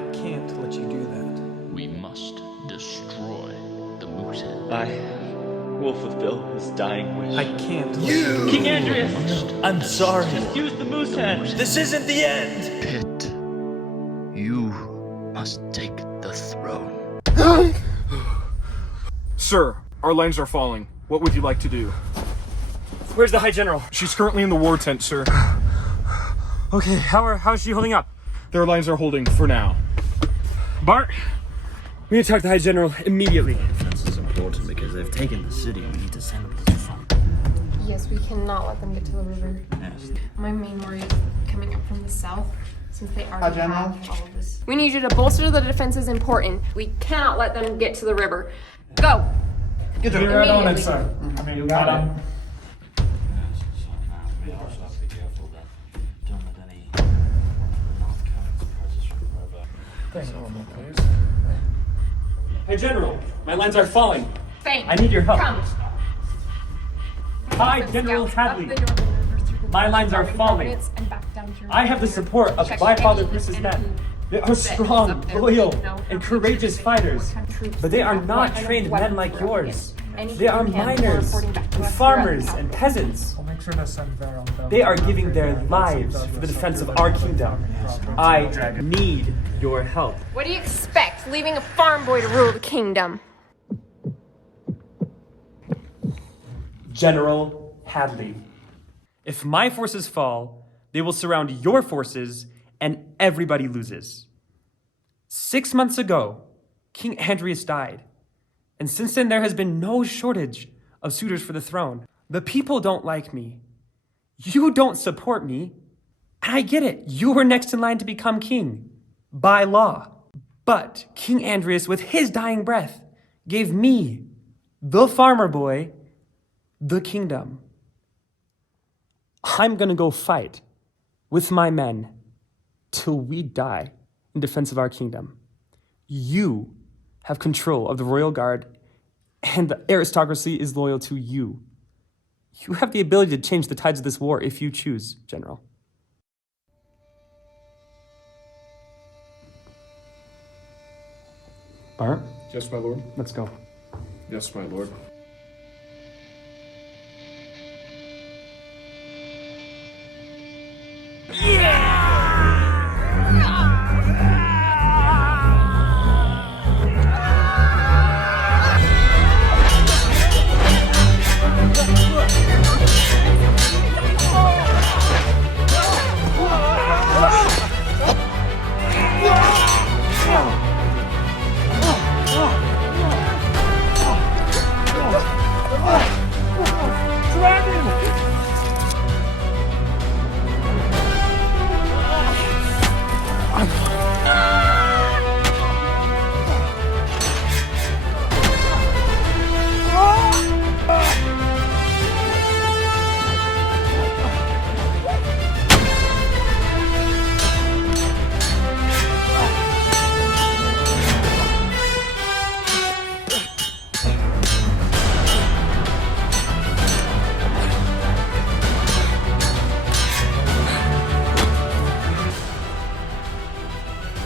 I can't let you do that. We must destroy the Moosehead. I will fulfill his dying wish. I can't let you do King that. Andreas! I'm sorry. Just use the Moosehead! This isn't the end! Pitt, you must take the throne. Sir, our lines are falling. What would you like to do? Where's the High General? She's currently in the war tent, sir. Okay, how is she holding up? Their lines are holding for now. Bart, we need to talk to the High General immediately. This is important because they've taken the city. We need to send them to the front. Yes, we cannot let them get to the river. Yes. My main worry is coming up from the south, since they already General. have all of this. We need you to bolster the defense is important. We cannot let them get to the river. Go! Get You're right on it, sir. I mean, you got him. We also have to be careful that don't let any North Carolina surprises from over. Hey General, my lines are falling. Thanks. I need your help. Come. Hi, General Hadley. My lines are falling. I have the support of my father Bruce's men. They are strong, loyal, and courageous fighters. But they are not trained men like yours. They are miners, and farmers, and peasants. I'll make sure to send Vera. They are giving their lives for the defense of our kingdom. I need your help. What do you expect, leaving a farm boy to rule the kingdom? General Hadley. If my forces fall, they will surround your forces and everybody loses. 6 months ago, King Andreas died. And since then, there has been no shortage of suitors for the throne. The people don't like me. You don't support me. And I get it. You were next in line to become king by law. But King Andreas, with his dying breath, gave me, the farmer boy, the kingdom. I'm gonna go fight with my men till we die in defense of our kingdom. You have control of the royal guard, and the aristocracy is loyal to you. You have the ability to change the tides of this war if you choose, General. Bart, Yes, my lord. let's go. Yes, my lord.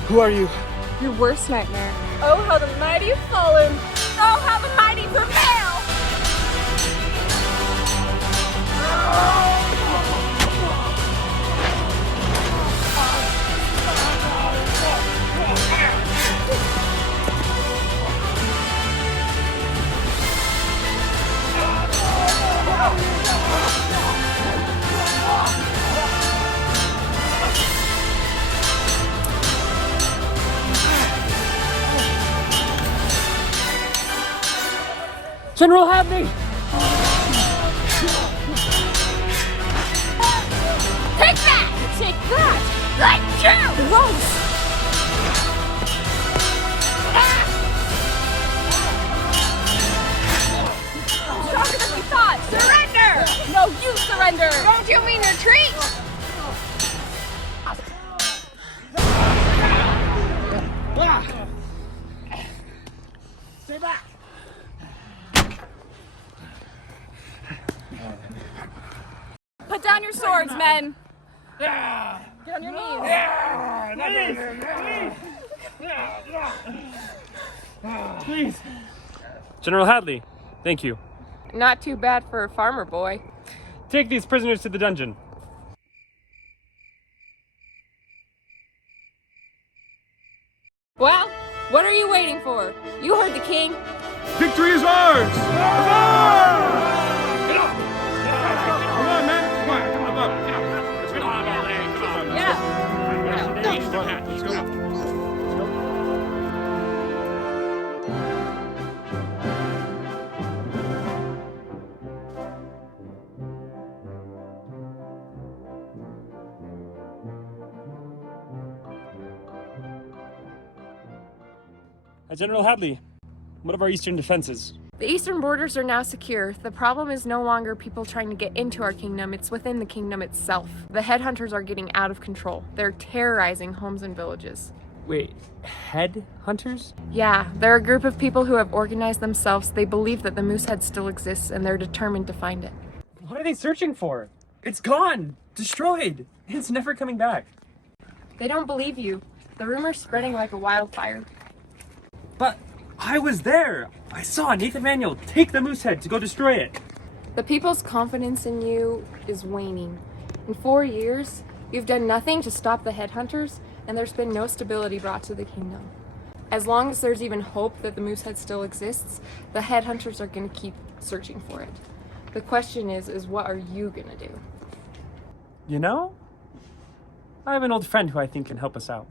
Who are you? Your worst nightmare. Oh, how the mighty have fallen. Oh, how the mighty prevail. General Hadley! Take that! Take that! Like you! Gross! Stronger than we thought! Surrender! No, you surrender! Don't you mean retreat? Stay back! Put down your swords, men! Get on your knees! Please. General Hadley, thank you. Not too bad for a farmer boy. Take these prisoners to the dungeon. Well, what are you waiting for? You heard the king. Victory is ours! Come on, man! Come on, come on, Yeah. Let's go. General Hadley, what of our eastern defenses? The eastern borders are now secure. The problem is no longer people trying to get into our kingdom, it's within the kingdom itself. The headhunters are getting out of control. They're terrorizing homes and villages. Wait, headhunters? Yeah, they're a group of people who have organized themselves. They believe that the Moosehead still exists and they're determined to find it. What are they searching for? It's gone! Destroyed! It's never coming back. They don't believe you. The rumor's spreading like a wildfire. But I was there! I saw Nathan Manuel take the Moosehead to go destroy it. The people's confidence in you is waning. In 4 years, you've done nothing to stop the headhunters, and there's been no stability brought to the kingdom. As long as there's even hope that the Moosehead still exists, the headhunters are going to keep searching for it. The question is what are you going to do? You know, I have an old friend who I think can help us out.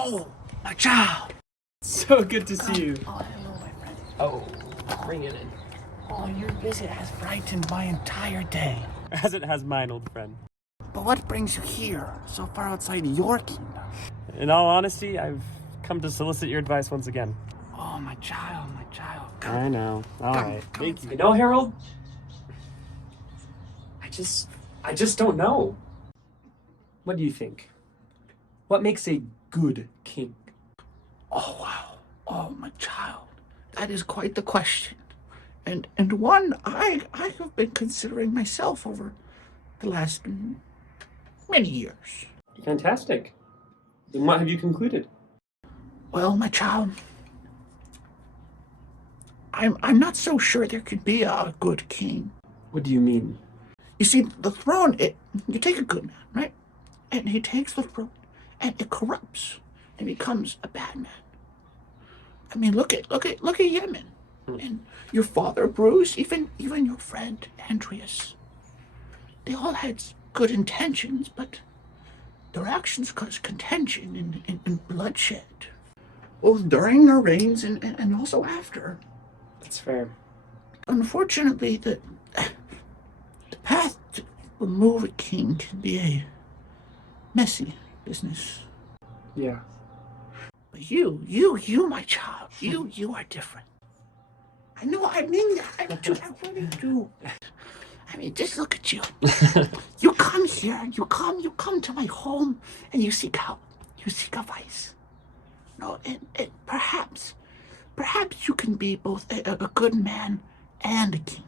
Oh, my child. So good to see you. Oh, hello, my friend. Oh, bring it in. Oh, your visit has brightened my entire day. As it has mine, old friend. But what brings you here, so far outside your kingdom? In all honesty, I've come to solicit your advice once again. Oh, my child, my child. I know. All right. come Thank you. You know, Harold, I just don't know. What do you think? What makes a good king? Oh, wow. Oh, my child. That is quite the question. And one I have been considering myself over the last many years. Fantastic. Then what have you concluded? Well, my child, I'm not so sure there can be a good king. What do you mean? You see, the throne, you take a good man, right? And he takes the throne, and it corrupts, and becomes a bad man. I mean, look at Yemen. And your father, Bruce, even your friend, Andreas. They all had good intentions, but their actions caused contention and bloodshed. Both during their reigns and also after. That's fair. Unfortunately, the path to remove a king can be a messy business. Yeah. But you, my child, you are different. I know, I mean that. I really do. I mean, just look at you. You come here, you come to my home, and you seek help. You seek advice. No, and perhaps you can be both a good man and a king.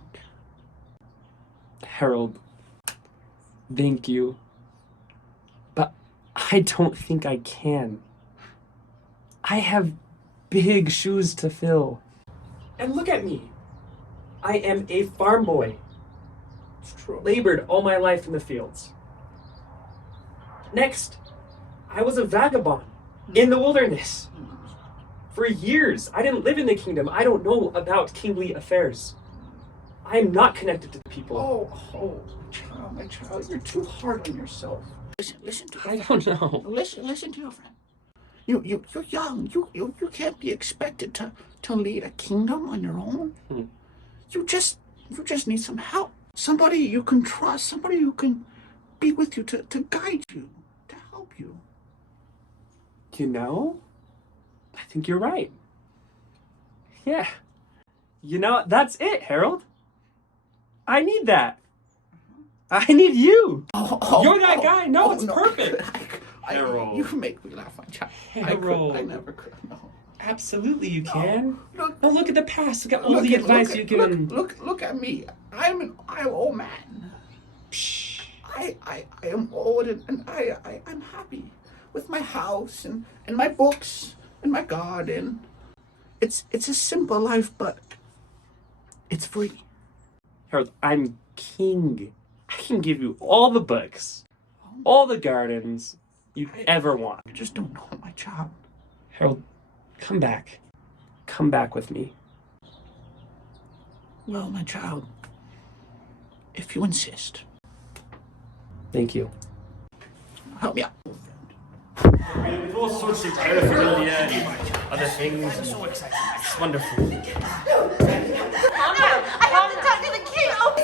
Harold, thank you. But I don't think I can. I have big shoes to fill. And look at me. I am a farm boy. It's true. Labored all my life in the fields. Next, I was a vagabond in the wilderness. For years, I didn't live in the kingdom. I don't know about kingly affairs. I am not connected to the people. Oh, my child, you're too hard on yourself. Listen to your I friend. don't know. Listen to your friend. You're young. You can't be expected to lead a kingdom on your own. You just need some help. Somebody you can trust. Somebody who can be with you to guide you, to help you. You know, I think you're right. Yeah. You know, that's it, Harold. I need that. I need you. You're that guy. No, it's perfect. Harold. You make me laugh, my child. Harold. I never could. No. Absolutely, you can. Look, Oh, look at the past. Look at all the advice you've given. Look at me. I'm old man. I am old and I'm happy with my house and my books and my garden. It's a simple life, but it's free. Harold, I'm king. I can give you all the books, all the gardens you'd ever want. You just don't know, my child. Harold, come back. Come back with me. Well, my child, if you insist. Thank you. Help me out. With all sorts of paraphernalia, other things. It's wonderful. I have to talk to the king. Oh,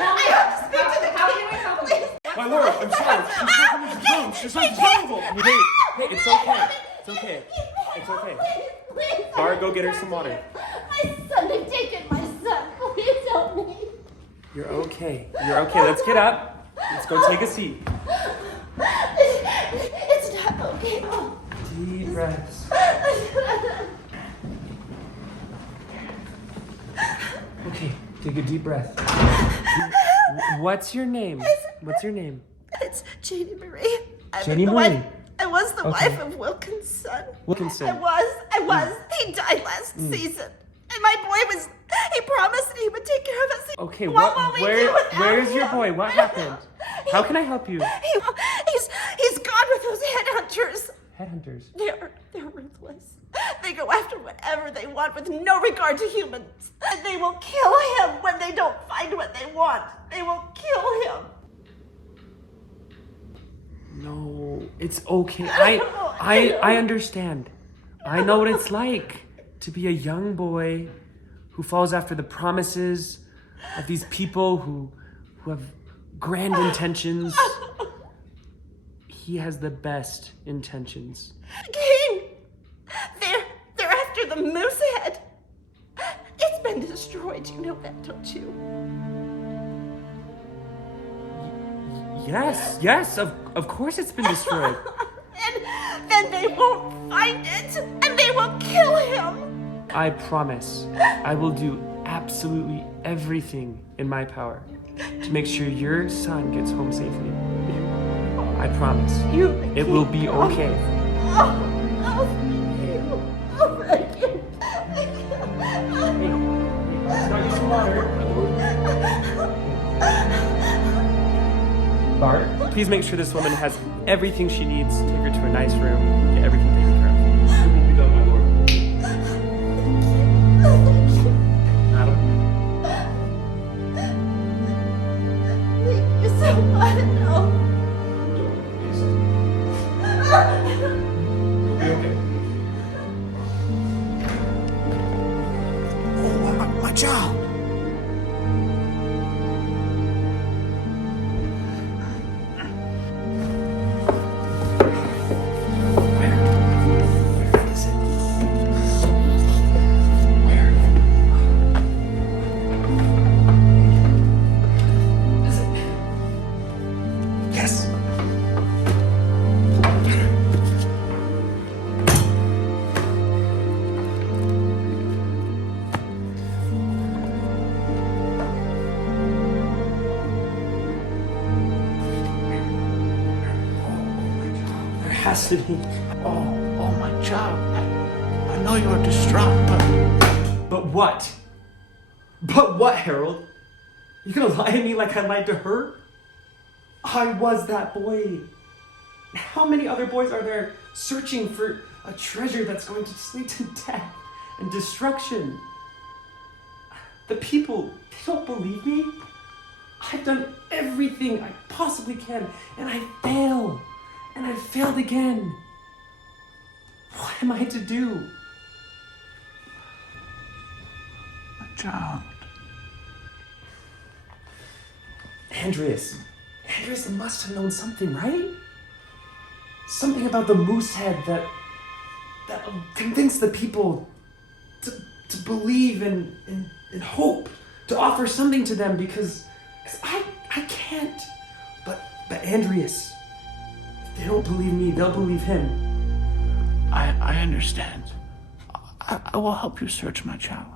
I have to speak to the king. Please. My lord, I'm sorry. She's not vulnerable. Hey, it's okay. It's okay. It's okay. Please. Bart, go get her some water. My son, they've taken my son. Please help me. You're okay. You're okay. Let's get up. Let's go take a seat. It's not okay. Deep breaths. Okay, take a deep breath. What's your name? What's your name? It's Janie Marie. Janie Marie. I was the wife of Wilkinson. Wilkinson. I was. He died last season. And my boy was, he promised he would take care of us. Okay, What will we do without where's your him? boy? What happened? How can I help you? He's gone with those headhunters. Headhunters. They're ruthless. They go after whatever they want with no regard to humans. And they will kill him when they don't find what they want. They will kill him. No, it's okay. I understand. I know what it's like to be a young boy who falls after the promises of these people who have grand intentions. He has the best intentions. King! They're after the Moosehead. It's been destroyed, you know that, don't you? Yes, of course it's been destroyed. And then they won't find it, and they will kill him. I promise I will do absolutely everything in my power to make sure your son gets home safely. I promise. It will be okay. Thank you. Bart, please make sure this woman has everything she needs. Take her to a nice room. Get everything taken care of. It will be done, my lord. child! Yes. There has to be. Oh, my child. I know you're distraught, but But what? But what, Harold? You gonna lie to me like I lied to her? I was that boy. How many other boys are there searching for a treasure that's going to lead to death and destruction? The people, they don't believe me. I've done everything I possibly can, and I fail. And I've failed again. What am I to do? my child. Andreas must have known something, right? Something about the Moosehead that convinced the people to believe in hope, to offer something to them because I can't. But Andreas, if they don't believe me, they'll believe him. I understand. I will help you search, my child.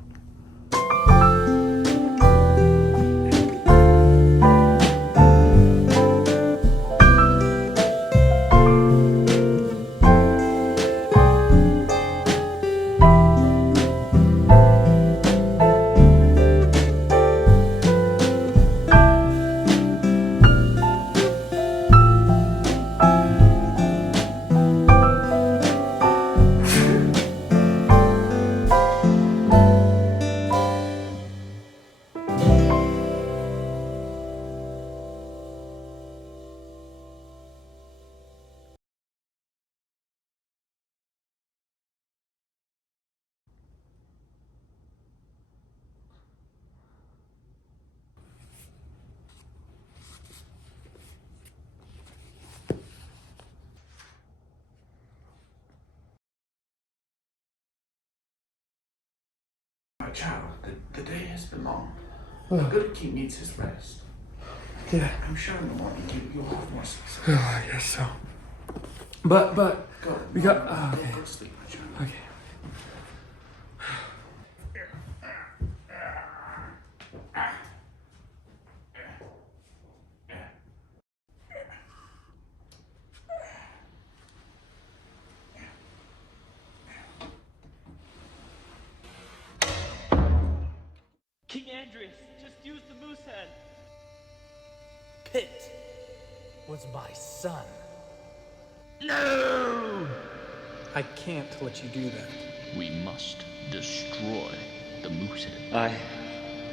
My child, the day has been long. The good king needs his rest. Yeah. I'm sure in the morning you'll have more success. I guess so. But Go. we got. Okay. Go to sleep, my child. Okay. King Andreas, just use the Moosehead. Pitt was my son. I can't let you do that. We must destroy the Moosehead. I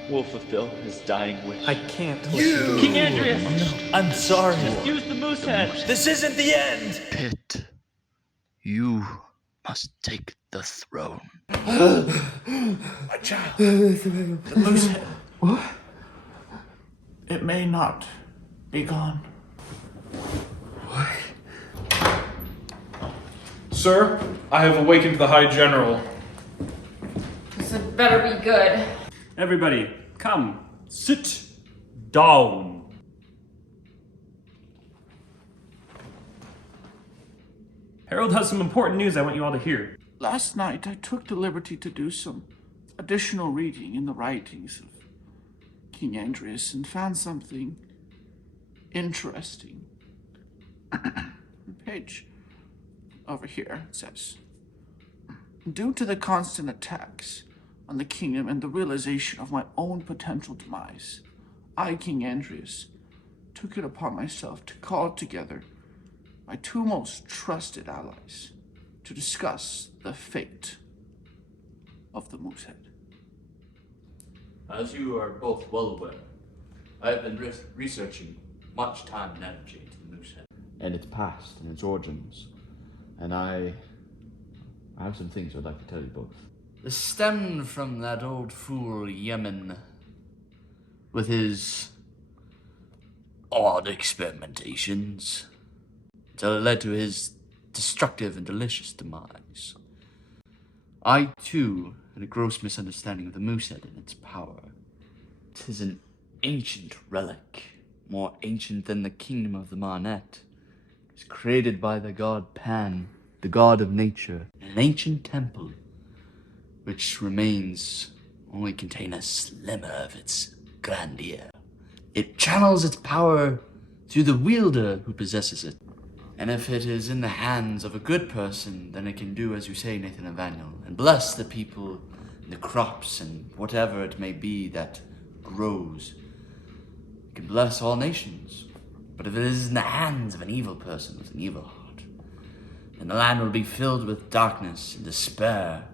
will fulfill his dying wish. I can't let you do King Andreas, I'm sorry. just use the Moosehead. This isn't the end. Pitt, you must take the throne. My child. The Moosehead. What? It may not be gone. Sir, I have awakened the High General. This had better be good. Everybody, come, sit down. Harold has some important news I want you all to hear. Last night I took the liberty to do some additional reading in the writings of King Andreas and found something interesting. Page over here it says, due to the constant attacks on the kingdom and the realization of my own potential demise, I, King Andreas, took it upon myself to call together my two most trusted allies to discuss the fate of the Moosehead. As you are both well aware, I have been researching much time and energy into the Moosehead and its past and its origins, and I have some things I'd like to tell you both. stemmed from that old fool Yemen with his odd experimentations until it led to his destructive and delicious demise. I, too, had a gross misunderstanding of the Moosehead and its power. 'Tis an ancient relic, more ancient than the kingdom of the Marnet. It was created by the god Pan, the god of nature, in an ancient temple, which remains only contain a slimmer of its grandeur. It channels its power through the wielder who possesses it. And if it is in the hands of a good person, then it can do as you say, Nathan and Vaniel, and bless the people, and the crops, and whatever it may be that grows. It can bless all nations. But if it is in the hands of an evil person with an evil heart, then the land will be filled with darkness and despair.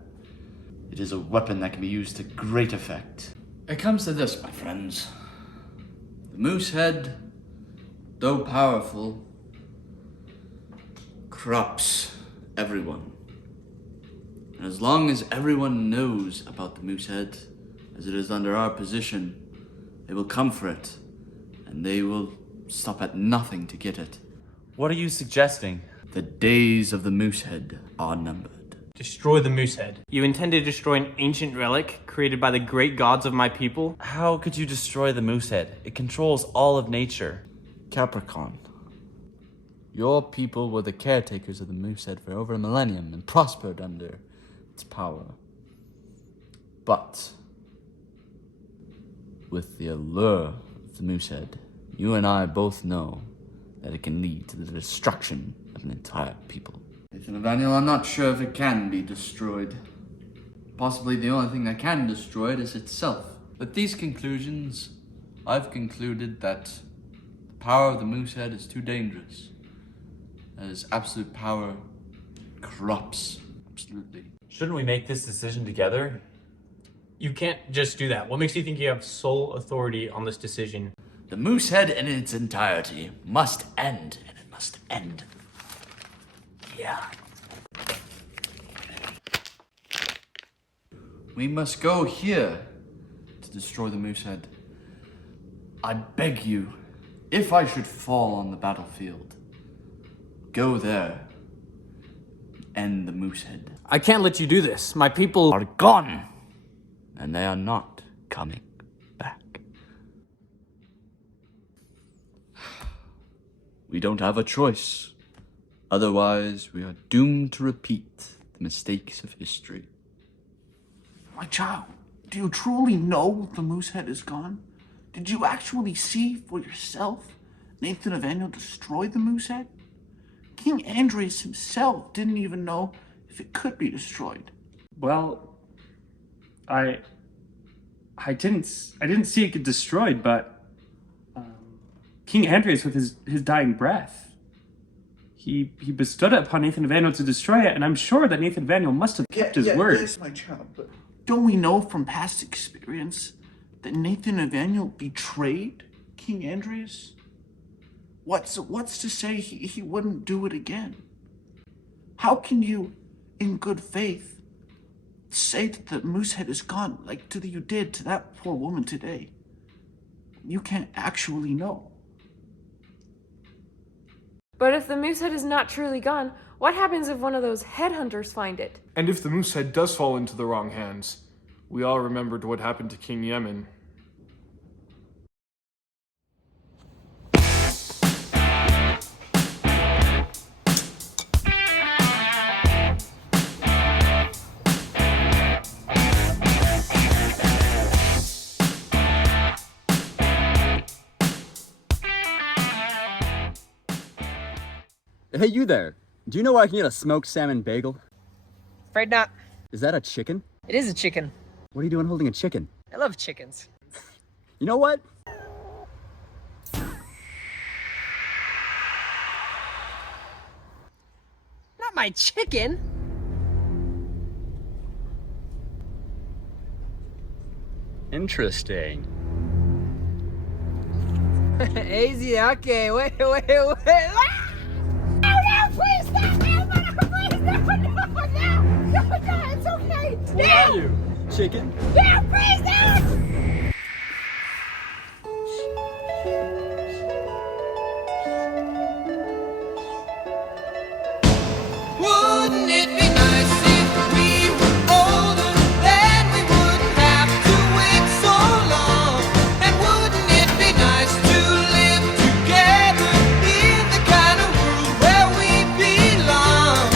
It is a weapon that can be used to great effect. It comes to this, my friends. The Moosehead, though powerful, corrupts everyone. And as long as everyone knows about the Moosehead, as it is under our position, they will come for it, and they will stop at nothing to get it. What are you suggesting? The days of the Moosehead are numbered. Destroy the Moosehead. You intend to destroy an ancient relic created by the great gods of my people? How could you destroy the Moosehead? It controls all of nature. Capricorn, your people were the caretakers of the Moosehead for over a millennium and prospered under its power. But with the allure of the Moosehead, you and I both know that it can lead to the destruction of an entire people. Nathan and Vaniel, I'm not sure if it can be destroyed. Possibly the only thing that can destroy it is itself. With these conclusions, I've concluded that the power of the Moosehead is too dangerous. As absolute power corrupts, absolutely. Shouldn't we make this decision together? You can't just do that. What makes you think you have sole authority on this decision? The Moosehead in its entirety must end, and it must end here. We must go here to destroy the Moosehead. I beg you, if I should fall on the battlefield, go there. End the Moosehead. I can't let you do this. My people Are gone, and they are not coming back. We don't have a choice. Otherwise, we are doomed to repeat the mistakes of history. My child, do you truly know the Moosehead is gone? Did you actually see for yourself Nathan of Vaniel destroy the Moosehead? King Andreas himself didn't even know if it could be destroyed. Well, I didn't see it get destroyed, but King Andreas, with his dying breath, he bestowed it upon Nathan of Vaniel to destroy it, and I'm sure that Nathan of Vaniel must have kept his word. Yes, my child, but don't we know from past experience that Nathan of Vaniel betrayed King Andreas? What's to say he wouldn't do it again? How can you, in good faith, say that the Moosehead is gone like you did to that poor woman today? You can't actually know. But if the Moosehead is not truly gone, what happens if one of those headhunters find it? And if the Moosehead does fall into the wrong hands, we all remembered what happened to King Yemen. Hey, you there. Do you know where I can get a smoked salmon bagel? Afraid not. Is that a chicken? It is a chicken. What are you doing holding a chicken? I love chickens. You know what? Not my chicken. Interesting. Easy, okay. Wait. Ah! No, please stop! No, please stop! it's okay. What are you? Chicken? Yeah, please, no! Wouldn't it be nice if we were older, then we wouldn't have to wait so long? And wouldn't it be nice to live together in the kind of world where we belong?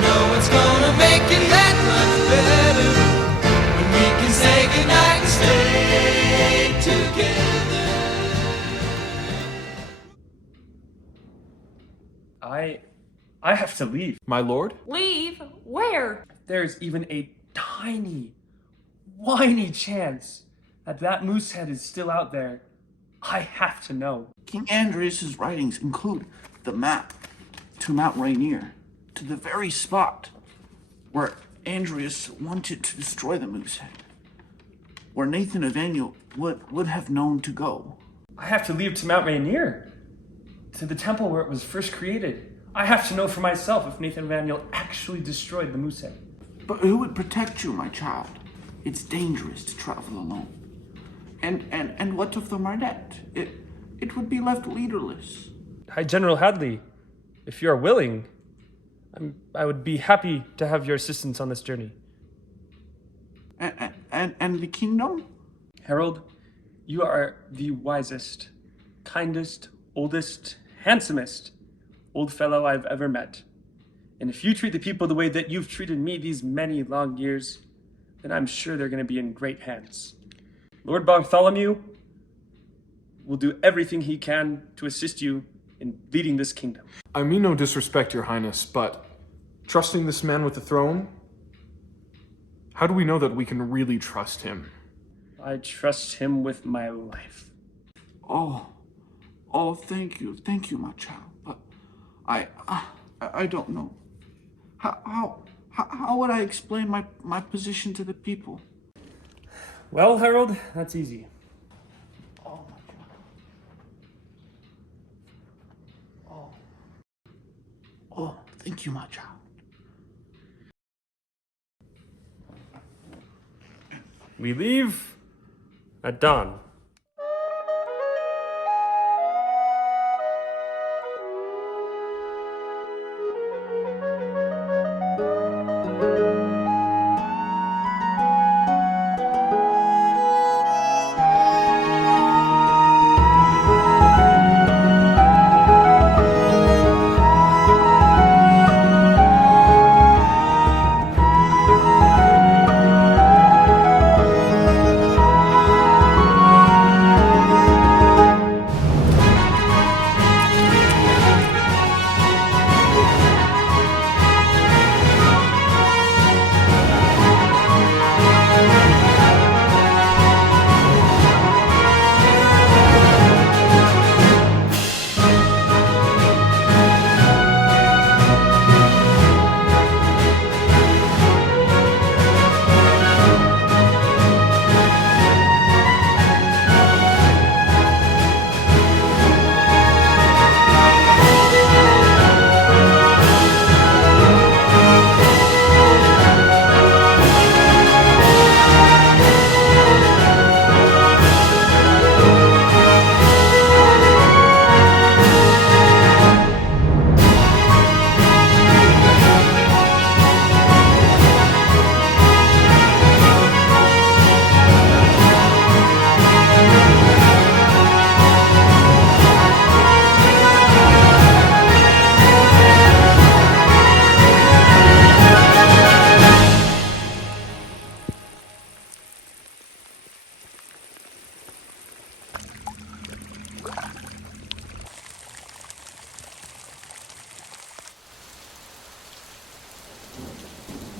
No one's gonna make it that much better when we can say goodnight and stay together. I have to leave. My lord? Leave? Where? There's even a tiny, whiny chance that Moosehead is still out there. I have to know. King Andrias's writings include the map to Mount Rainier, to the very spot where Andrias wanted to destroy the Moosehead, where Nathan Evaniel would have known to go. I have to leave to Mount Rainier, to the temple where it was first created. I have to know for myself if Nathan Evaniel actually destroyed the Moosehead. But who would protect you, my child? It's dangerous to travel alone. And what of the Marnet? It would be left leaderless. Hi, General Hadley. If you are willing, I would be happy to have your assistance on this journey. And the kingdom? Harold, you are the wisest, kindest, oldest, handsomest old fellow I've ever met. And if you treat the people the way that you've treated me these many long years, then I'm sure they're going to be in great hands. Lord Bartholomew will do everything he can to assist you in leading this kingdom. I mean no disrespect, Your Highness, but trusting this man with the throne? How do we know that we can really trust him? I trust him with my life. Oh, thank you, my child. But I don't know. How would I explain my position to the people? Well, Harold, that's easy. Oh, my child. Oh, thank you, my child. We leave at dawn.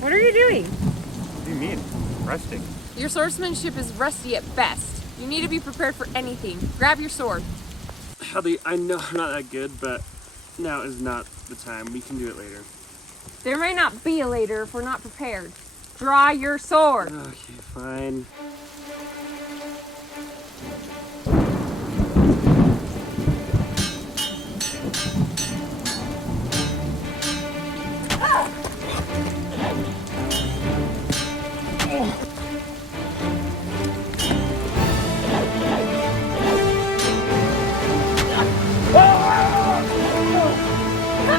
What are you doing? What do you mean? Resting? Your swordsmanship is rusty at best. You need to be prepared for anything. Grab your sword. Hadley, I know I'm not that good, but now is not the time. We can do it later. There may not be a later if we're not prepared. Draw your sword. Okay, fine. Come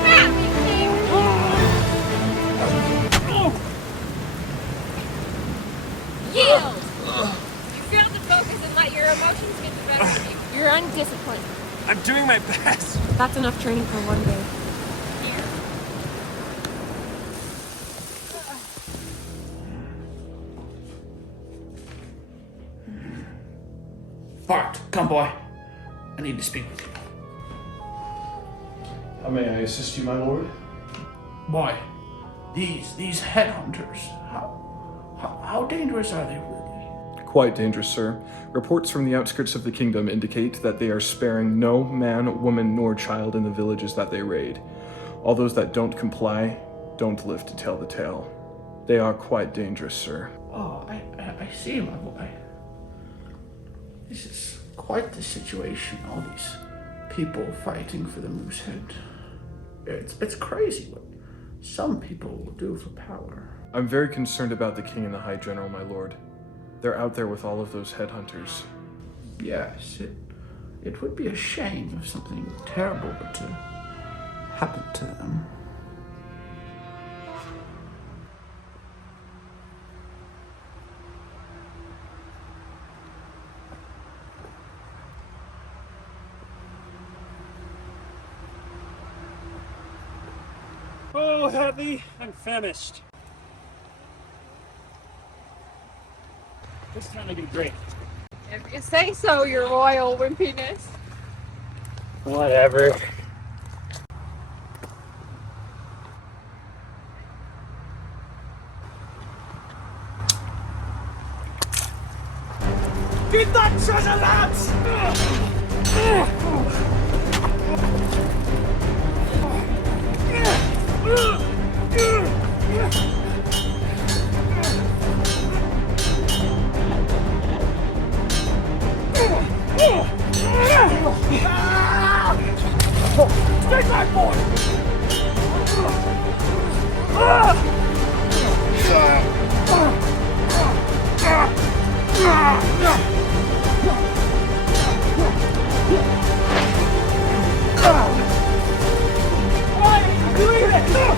at me, King! Yield! You failed to focus and let your emotions get the better of you. You're undisciplined. I'm doing my best. That's enough training for one day. Bart, come boy. I need to speak with you. How may I assist you, my lord? Boy, these headhunters, how dangerous are they really? Quite dangerous, sir. Reports from the outskirts of the kingdom indicate that they are sparing no man, woman, nor child in the villages that they raid. All those that don't comply don't live to tell the tale. They are quite dangerous, sir. Oh, I see, my boy. This is quite the situation, all these people fighting for the Moosehead. It's crazy what some people will do for power. I'm very concerned about the king and the high general, my lord. They're out there with all of those headhunters. Yes, it would be a shame if something terrible were to happen to them. Oh, Hadley, I'm famished. This time I get great. If you say so, your royal wimpiness. Whatever. Get that treasure, lads! Stay back, boy! Why are you doing this?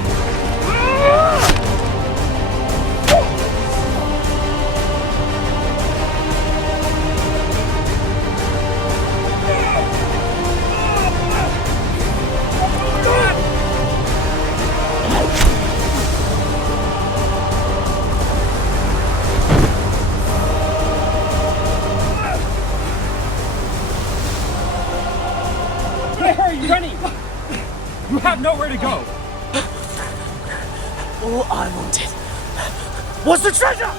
Where are you running? You have nowhere to go. All I wanted was the treasure!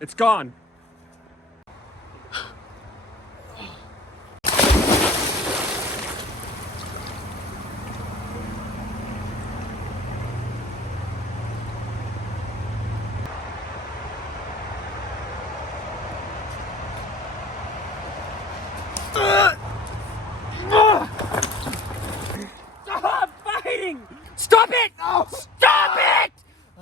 It's gone. Stop fighting! Stop it! Stop it!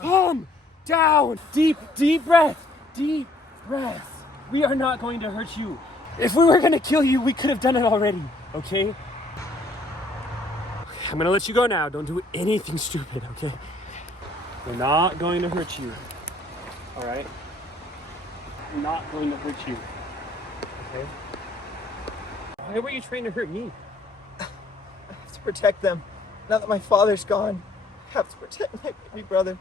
Calm down. Deep breath. Deep breath. We are not going to hurt you. If we were going to kill you, we could have done it already, okay? I'm going to let you go now. Don't do anything stupid, okay? We're not going to hurt you, all right? We're not going to hurt you, okay? Why were you trying to hurt me? I have to protect them. Now that my father's gone, I have to protect my baby brother.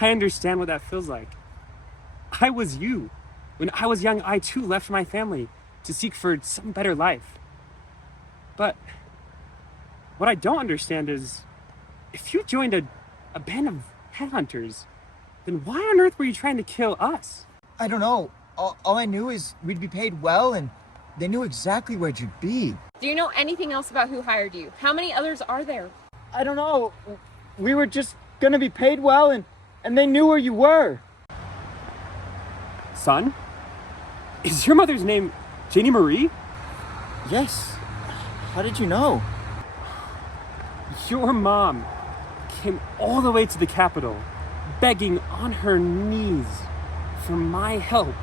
I understand what that feels like. I was you. When I was young, I too left my family to seek for some better life. But what I don't understand is, if you joined a band of headhunters, then why on earth were you trying to kill us? I don't know. All I knew is we'd be paid well, and they knew exactly where you'd be. Do you know anything else about who hired you? How many others are there? I don't know. We were just gonna be paid well, and they knew where you were. Son? Is your mother's name Janie Marie? Yes. How did you know? Your mom came all the way to the capital, begging on her knees for my help,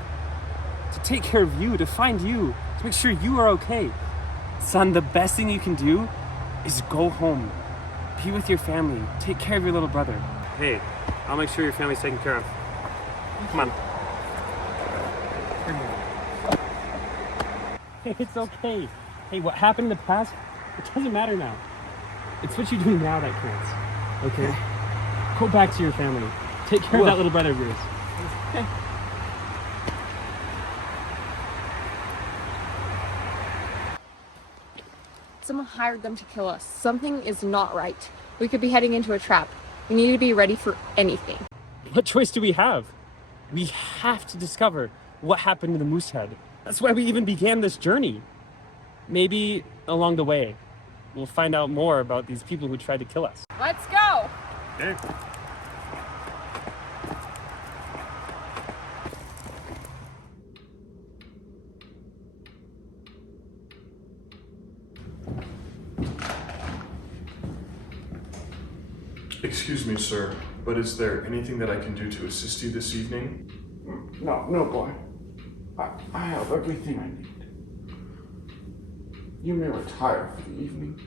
to take care of you, to find you, to make sure you are okay. Son, the best thing you can do is go home, be with your family, take care of your little brother. Hey, I'll make sure your family's taken care of. Come on. Hey, it's okay. Hey, what happened in the past, it doesn't matter now. It's what you do now that counts, okay? Go back to your family. Take care of that little brother of yours. Okay. Someone hired them to kill us. Something is not right. We could be heading into a trap. We need to be ready for anything. What choice do we have? We have to discover what happened to the Moosehead. That's why we even began this journey. Maybe along the way, we'll find out more about these people who tried to kill us. Let's go! Okay. Excuse me, sir, but is there anything that I can do to assist you this evening? No, boy. I have everything I need. You may retire for the evening.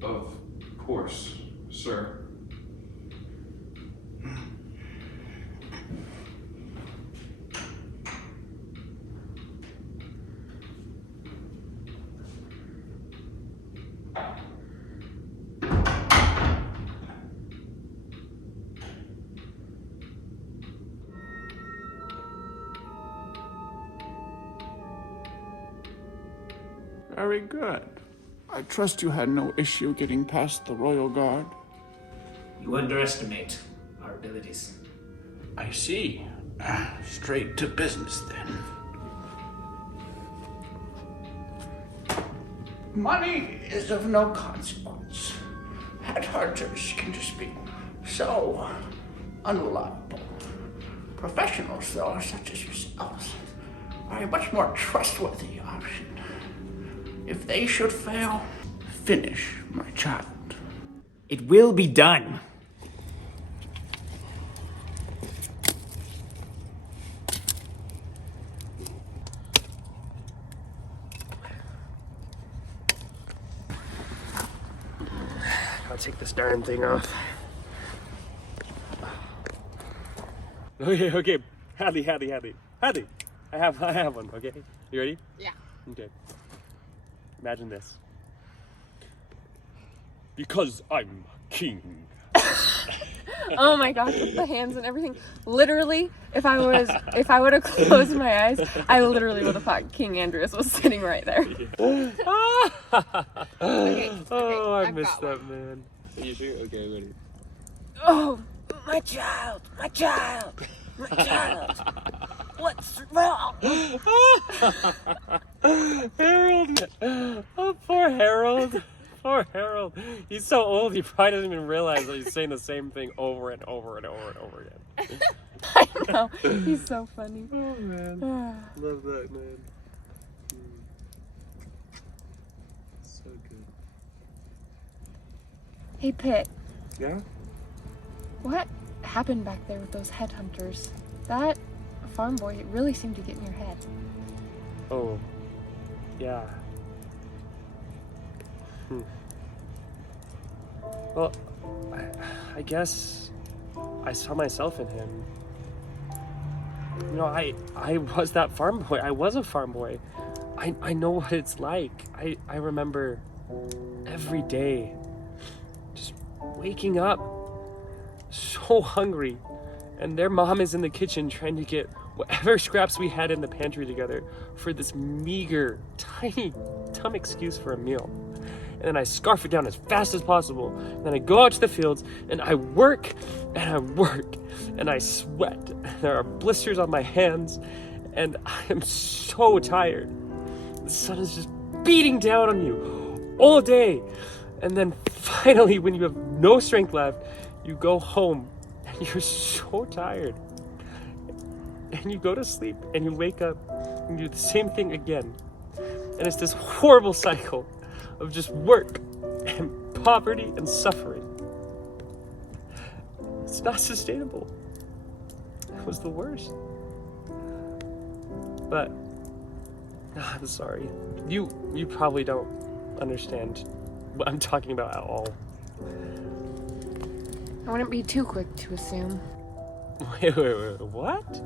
Of course, sir. Very good. I trust you had no issue getting past the royal guard. You underestimate our abilities. I see. Straight to business then. Money is of no consequence. Headhunters can just be so unreliable. Professionals, though, such as yourselves, are a much more trustworthy option. If they should fail, finish my child. It will be done. I'll take this darn thing off. Okay. Hadley. I have one, okay? You ready? Yeah. Okay. Imagine this. Because I'm king. Oh my gosh, with the hands and everything. Literally, if I would have closed my eyes, I literally would have thought King Andreas was sitting right there. Okay, I I've missed got that, man. Are you sure? Okay, ready. Oh, my child. What's wrong? Harold! Oh, poor Harold. He's so old, he probably doesn't even realize that he's saying the same thing over and over and over and over again. I know. He's so funny. Oh, man. Love that, man. So good. Hey, Pitt. Yeah? What happened back there with those headhunters? That farm boy really seemed to get in your head. Oh. Yeah. Well, I guess I saw myself in him. You know, I was that farm boy. I was a farm boy. I know what it's like. I remember every day just waking up so hungry, and their mom is in the kitchen trying to get whatever scraps we had in the pantry together for this meager, tiny, dumb excuse for a meal. And then I scarf it down as fast as possible. And then I go out to the fields and I work and I sweat. There are blisters on my hands and I am so tired. The sun is just beating down on you all day. And then finally, when you have no strength left, you go home and you're so tired. And you go to sleep and you wake up and you do the same thing again. And it's this horrible cycle of just work and poverty and suffering. It's not sustainable. It was the worst. But I'm sorry. You probably don't understand what I'm talking about at all. I wouldn't be too quick to assume. Wait, what?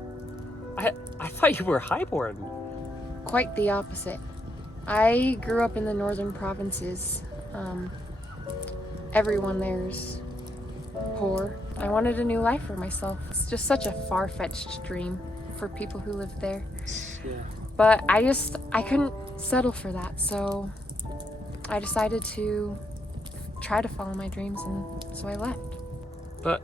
I thought you were highborn. Quite the opposite. I grew up in the northern provinces. Everyone there's poor. I wanted a new life for myself. It's just such a far-fetched dream for people who live there. Yeah. But I couldn't settle for that, so I decided to try to follow my dreams, and so I left. But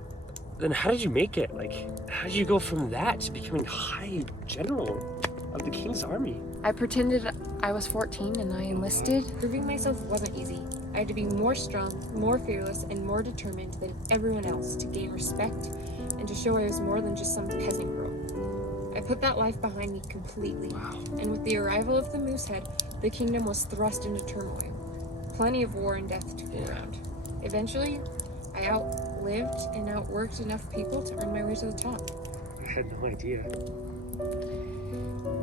then how did you make it? Like, how did you go from that to becoming High General of the King's Army? I pretended I was 14 and I enlisted. Proving myself wasn't easy. I had to be more strong, more fearless, and more determined than everyone else to gain respect and to show I was more than just some peasant girl. I put that life behind me completely. Wow. And with the arrival of the Moosehead, the kingdom was thrust into turmoil. Plenty of war and death to go around. Eventually, I outlived and outworked enough people to earn my way to the top. I had no idea.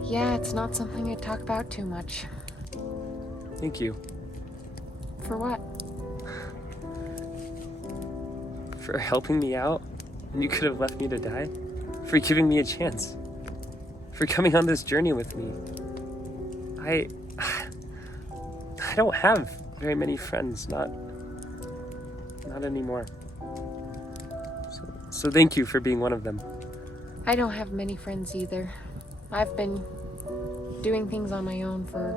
Yeah, it's not something I talk about too much. Thank you. For what? For helping me out when you could have left me to die. For giving me a chance. For coming on this journey with me. I don't have very many friends, not anymore. So thank you for being one of them. I don't have many friends either. I've been doing things on my own for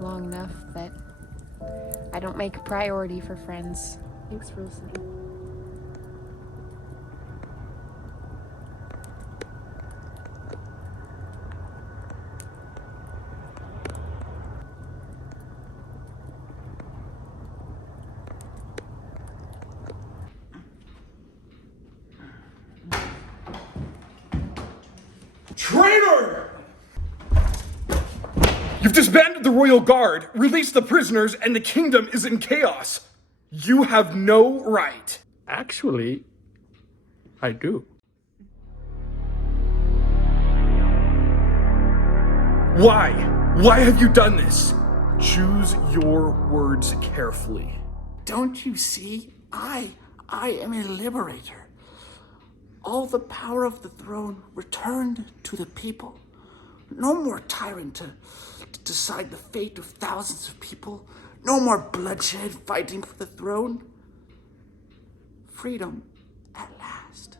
long enough that I don't make a priority for friends. Thanks for listening. Traitor! You've disbanded the royal guard, released the prisoners, and the kingdom is in chaos. You have no right. Actually, I do. Why? Why have you done this? Choose your words carefully. Don't you see? I am a liberator. All the power of the throne returned to the people. No more tyrant to decide the fate of thousands of people. No more bloodshed fighting for the throne. Freedom at last.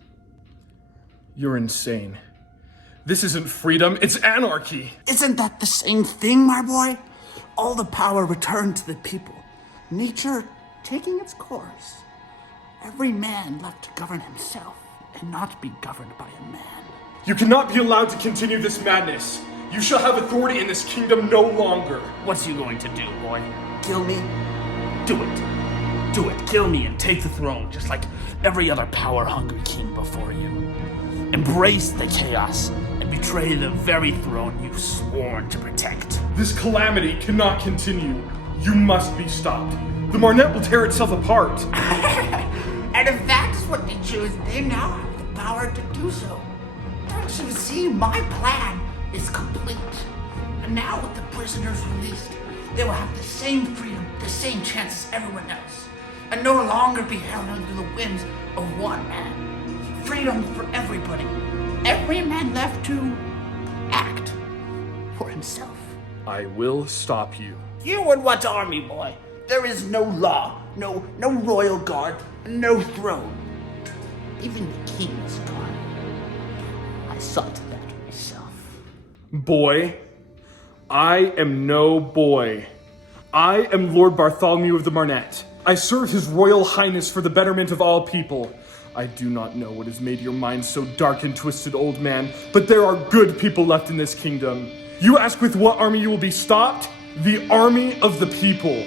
You're insane. This isn't freedom, it's anarchy. Isn't that the same thing, my boy? All the power returned to the people. Nature taking its course. Every man left to govern himself and not be governed by a man. You cannot be allowed to continue this madness. You shall have authority in this kingdom no longer. What's you going to do, boy? Kill me? Do it. Do it. Kill me and take the throne, just like every other power-hungry king before you. Embrace the chaos and betray the very throne you've sworn to protect. This calamity cannot continue. You must be stopped. The Marnet will tear itself apart. And if that's what they choose, they now have the power to do so. Don't you see? My plan is complete. And now with the prisoners released, they will have the same freedom, the same chance as everyone else. And no longer be held under the whims of one man. Freedom for everybody. Every man left to act for himself. I will stop you. You and what army, boy? There is no law, no royal guard, no throne. Even the king is gone. I saw to that myself. Boy, I am no boy. I am Lord Bartholomew of the Marnet. I serve his royal highness for the betterment of all people. I do not know what has made your mind so dark and twisted, old man, but there are good people left in this kingdom. You ask with what army you will be stopped? The army of the people.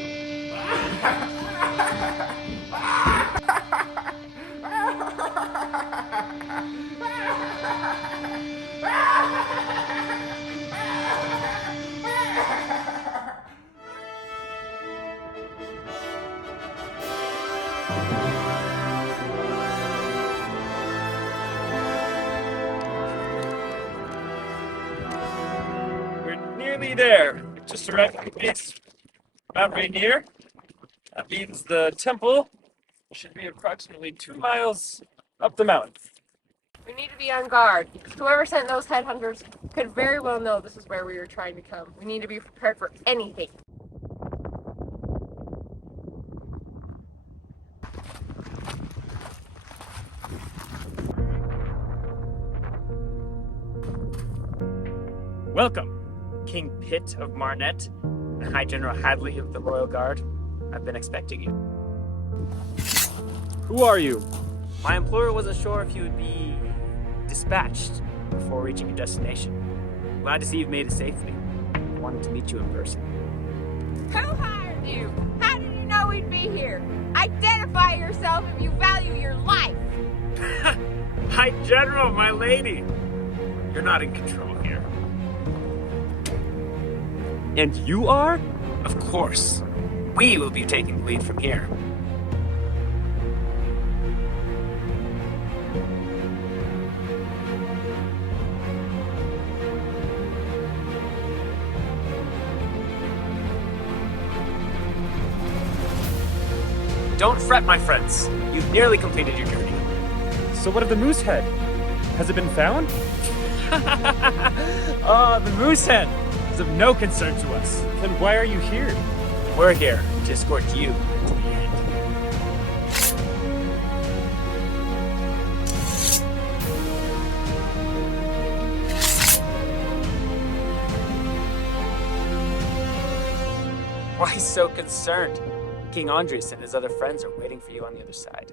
We're nearly there. We just arrived at the base. Mount Rainier. That means the temple should be approximately 2 miles up the mountain. We need to be on guard. Whoever sent those headhunters could very well know this is where we were trying to come. We need to be prepared for anything. Welcome, King Pitt of Marnet and High General Hadley of the Royal Guard. I've been expecting you. Who are you? My employer wasn't sure if you would be dispatched before reaching your destination. Glad to see you've made it safely. I wanted to meet you in person. Who hired you? How did you know we'd be here? Identify yourself if you value your life. High General, my lady! You're not in control here. And you are? Of course. We will be taking the lead from here. Don't fret, my friends. You've nearly completed your journey. So what of the Moosehead? Has it been found? The Moosehead is of no concern to us. Then why are you here? We're here to escort you to the end. Why so concerned? King Andres and his other friends are waiting for you on the other side.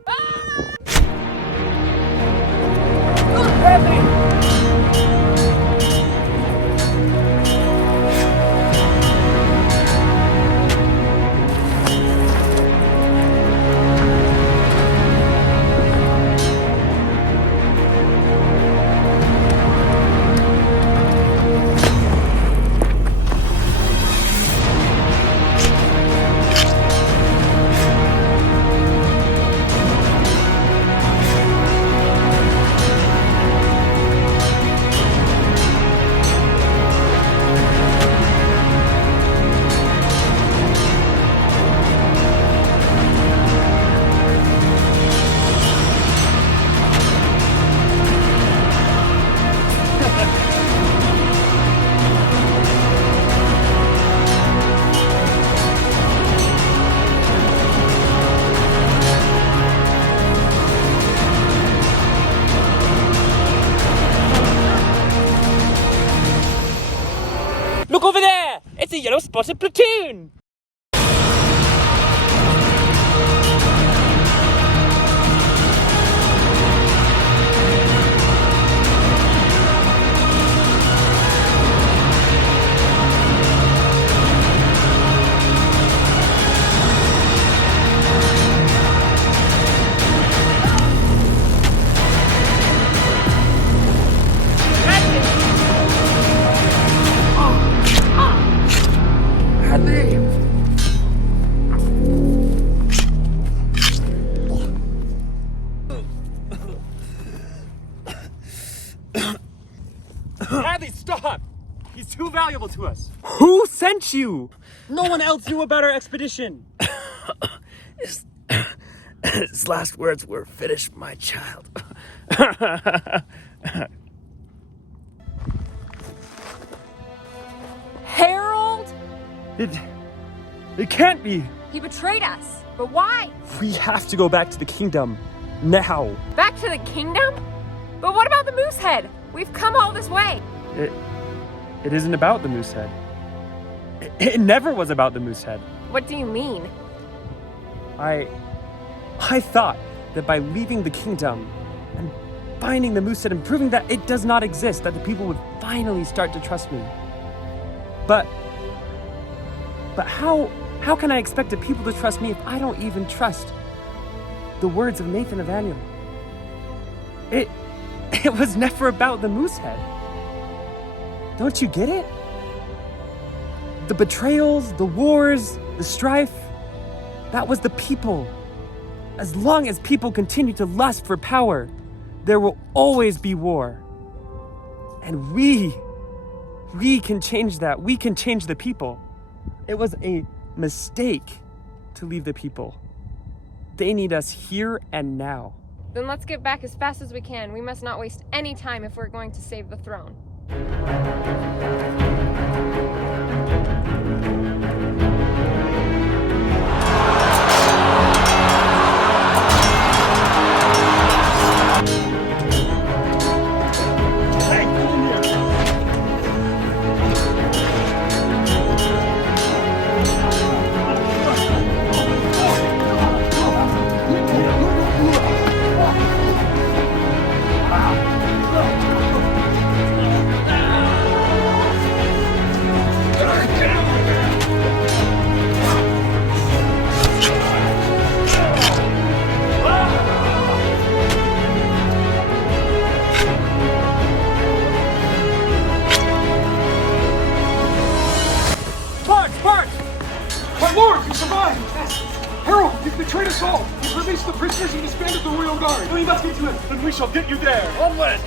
Look over there! It's a yellow spotted platoon! Hadley, stop! He's too valuable to us. Who sent you? No one else knew about our expedition. His last words were, "Finish, my child." Harold? It can't be. He betrayed us. But why? We have to go back to the kingdom. Now. Back to the kingdom? But what about the Moosehead? We've come all this way. It isn't about the Moosehead. It never was about the Moosehead. What do you mean? I thought that by leaving the kingdom and finding the Moosehead and proving that it does not exist, that the people would finally start to trust me. But how can I expect the people to trust me if I don't even trust the words of Nathan Evaniel? It was never about the Moosehead. Don't you get it? The betrayals, the wars, the strife, that was the people. As long as people continue to lust for power, there will always be war. And we can change that. We can change the people. It was a mistake to leave the people. They need us here and now. Then let's get back as fast as we can. We must not waste any time if we're going to save the throne. My lord, you survived! Harold, you've betrayed us all! You've released the prisoners and disbanded the royal guard! We must get to him, and we shall get you there! Onward!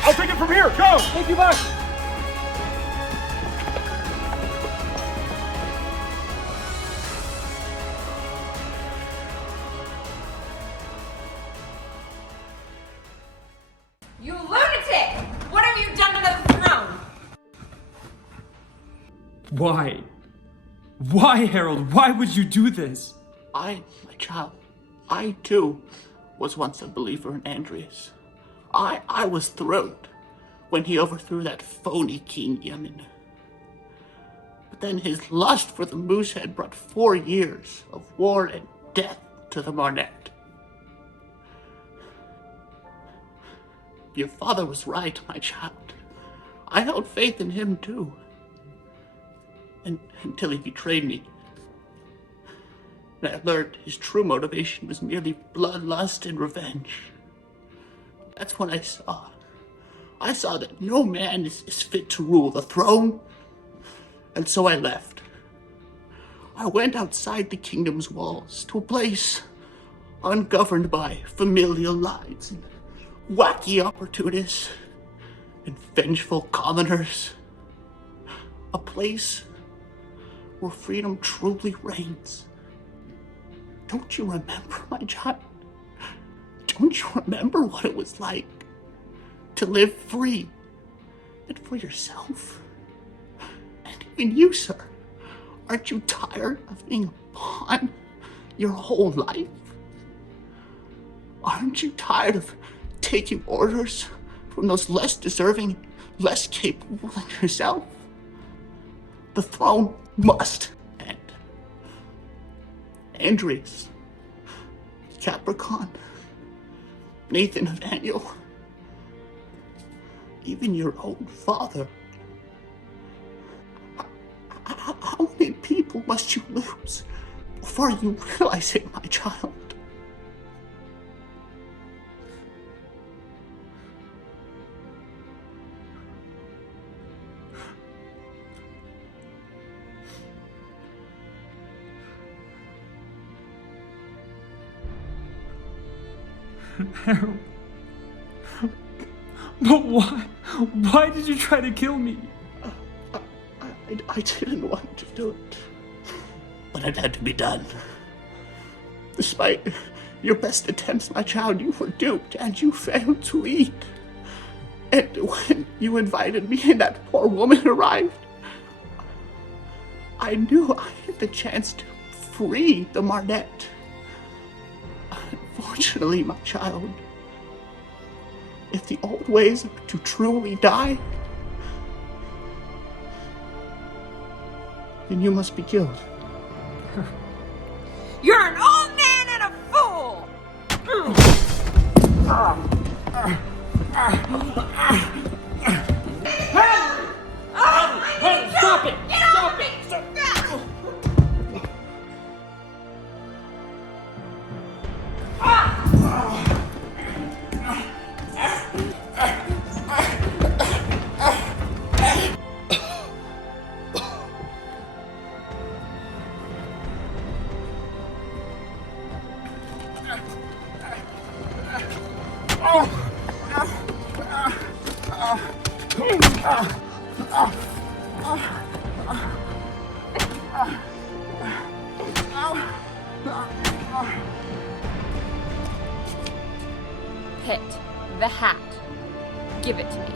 I'll take it from here. Go! Thank you, Buck. You lunatic! What have you done to the throne? Why? Why, Harold? Why would you do this? My child, I too was once a believer in Andreas. I was thrilled when he overthrew that phony King Yemen. But then his lust for the Moosehead brought 4 years of war and death to the Marnet. Your father was right, my child. I held faith in him too. And until he betrayed me. And I learned his true motivation was merely bloodlust and revenge. That's when I saw that no man is fit to rule the throne. And so I left. I went outside the kingdom's walls to a place ungoverned by familial lines and wacky opportunists and vengeful commoners. A place where freedom truly reigns. Don't you remember, my child? Don't you remember what it was like to live free and for yourself? And even you, sir, aren't you tired of being a pawn your whole life? Aren't you tired of taking orders from those less deserving, less capable than yourself? The throne must end. Andreas, Capricorn, Nathan of Daniel, even your own father. How many people must you lose before you realize it, my child? Harold. But why? Why did you try to kill me? I didn't want to do it, but it had to be done. Despite your best attempts, my child, you were duped and you failed to lead. And when you invited me and that poor woman arrived, I knew I had the chance to free the Marnet. Unfortunately, my child, if the old ways are to truly die, then you must be killed. You're an old man and a Hey, stop it! Stop it! Pitt, the hat. Give it to me.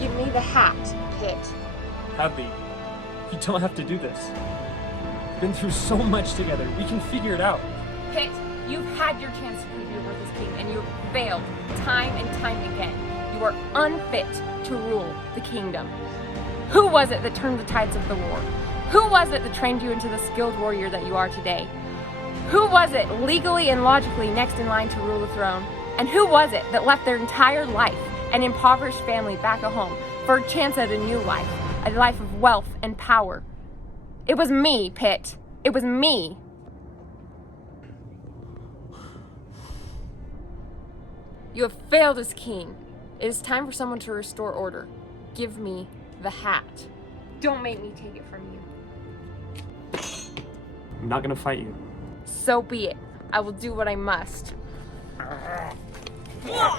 Give me the hat, Pitt. Hadley, you don't have to do this. We've been through so much together. We can figure it out. Pitt, you've had your chance to prove your worth as king, and you've failed time and time again. You are unfit to rule the kingdom. Who was it that turned the tides of the war? Who was it that trained you into the skilled warrior that you are today? Who was it legally and logically next in line to rule the throne? And who was it that left their entire life and impoverished family back at home for a chance at a new life, a life of wealth and power? It was me, Pitt. It was me. You have failed as king. It is time for someone to restore order. Give me the hat. Don't make me take it from you. I'm not gonna fight you. So be it. I will do what I must. No!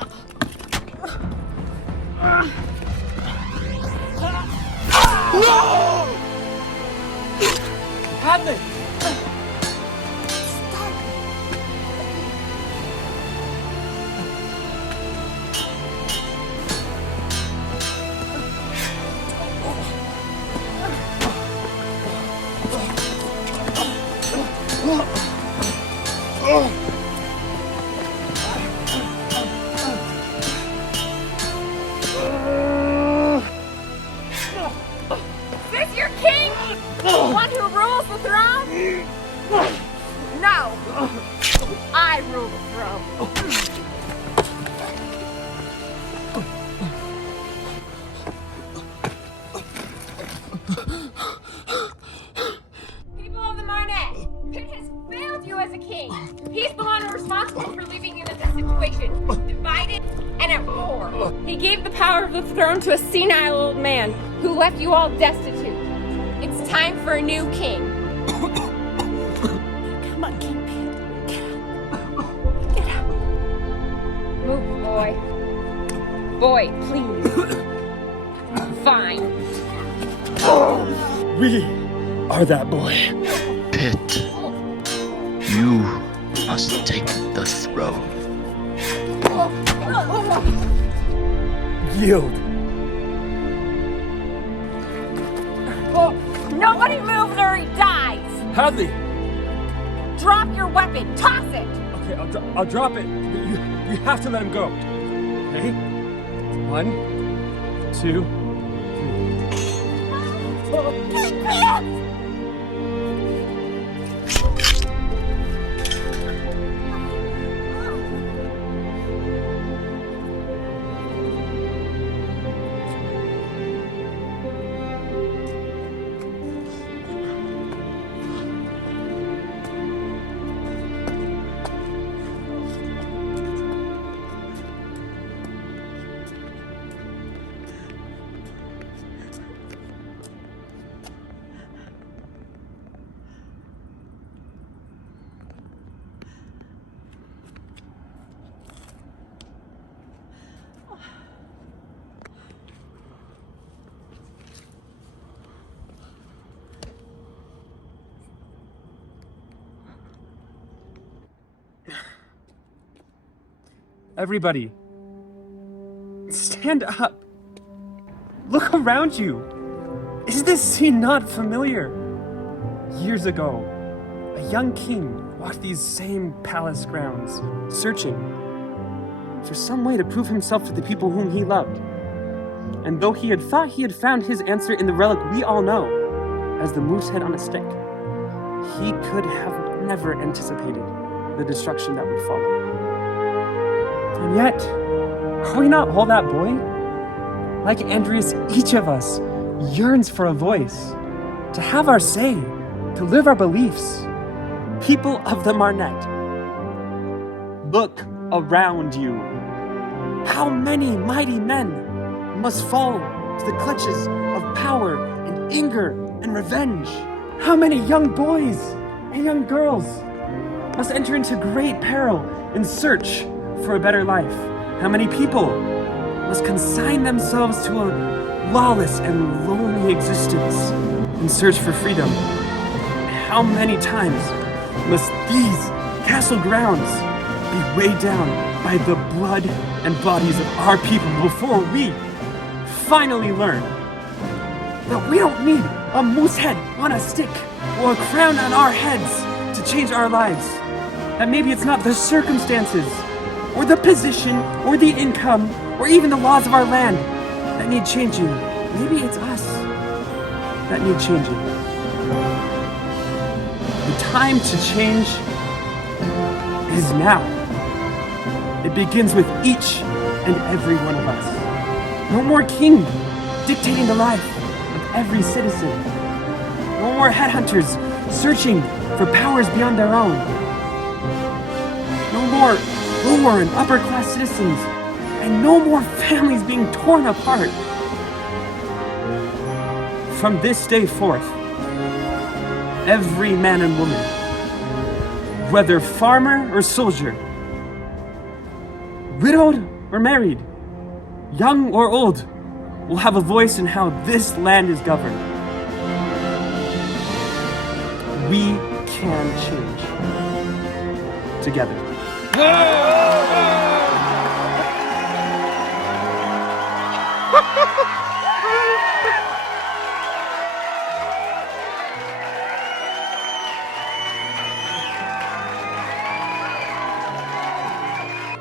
Hadley! Is this your king? The one who rules the throne? No! I rule the throne. People of the Marnet, Pitt has failed you as a king. He's the one responsible for leaving you in this situation, divided and at war. He gave the power of the throne to a senile old man who left you all destitute. It's time for a new king. Come on, King Pitt. Get out. Move, boy. Boy, please. Fine. We are that boy. Pitt, you must take the throne. Yield. Nobody moves or he dies. Hadley! Drop your weapon. Toss it. Okay, I'll drop it. But you have to let him go. Okay? 1, 2, 3. Everybody, stand up. Look around you. Is this scene not familiar? Years ago, a young king walked these same palace grounds, searching for some way to prove himself to the people whom he loved. And though he had thought he had found his answer in the relic we all know as the Moosehead on a stick, he could have never anticipated the destruction that would follow. And yet, Are we not all that boy? Like Andreas, each of us yearns for a voice, to have our say, to live our beliefs. People of the Marnet, look around you. How many mighty men must fall to the clutches of power and anger and revenge? How many young boys and young girls must enter into great peril in search for a better life? How many people must consign themselves to a lawless and lonely existence in search for freedom? How many times must these castle grounds be weighed down by the blood and bodies of our people before we finally learn that we don't need a moose head on a stick or a crown on our heads to change our lives? That maybe it's not the circumstances or the position or the income or even the laws of our land that need changing. Maybe it's us that need changing. The time to change is now. It begins with each and every one of us. No more king dictating the life of every citizen. No more headhunters searching for powers beyond their own. No more lower and upper class citizens, and no more families being torn apart. From this day forth, every man and woman, whether farmer or soldier, widowed or married, young or old, will have a voice in how this land is governed. We can change together.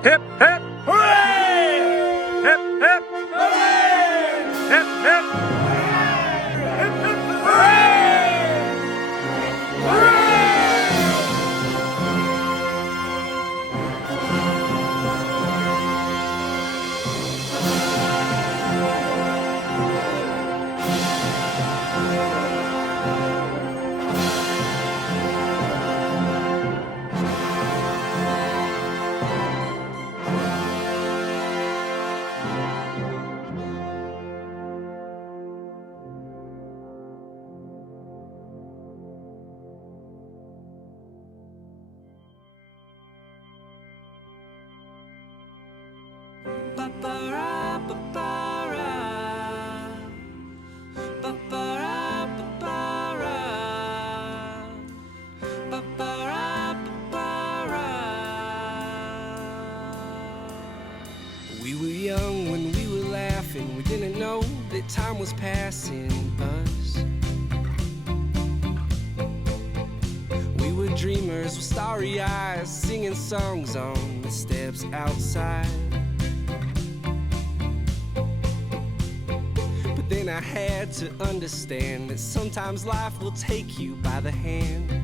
Hip, hip, hooray! Hip, hip, hooray! Hip, hip, hip, hip, hooray! Hooray! We were young when we were laughing. We didn't know that time was passing us. We were dreamers with starry eyes, singing songs on the steps outside. But then I had to understand that sometimes life will take you by the hand.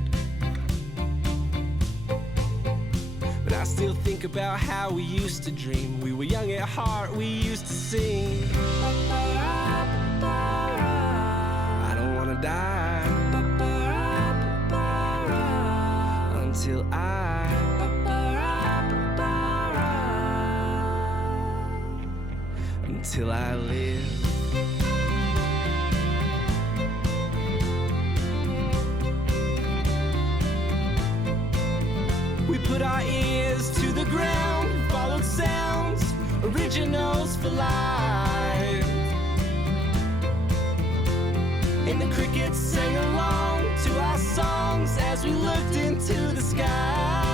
But I still think about how we used to dream. We were young at heart, we used to sing. I don't wanna die until I live. We put our ears to the ground, followed sounds, originals for life. And the crickets sang along to our songs as we looked into the sky.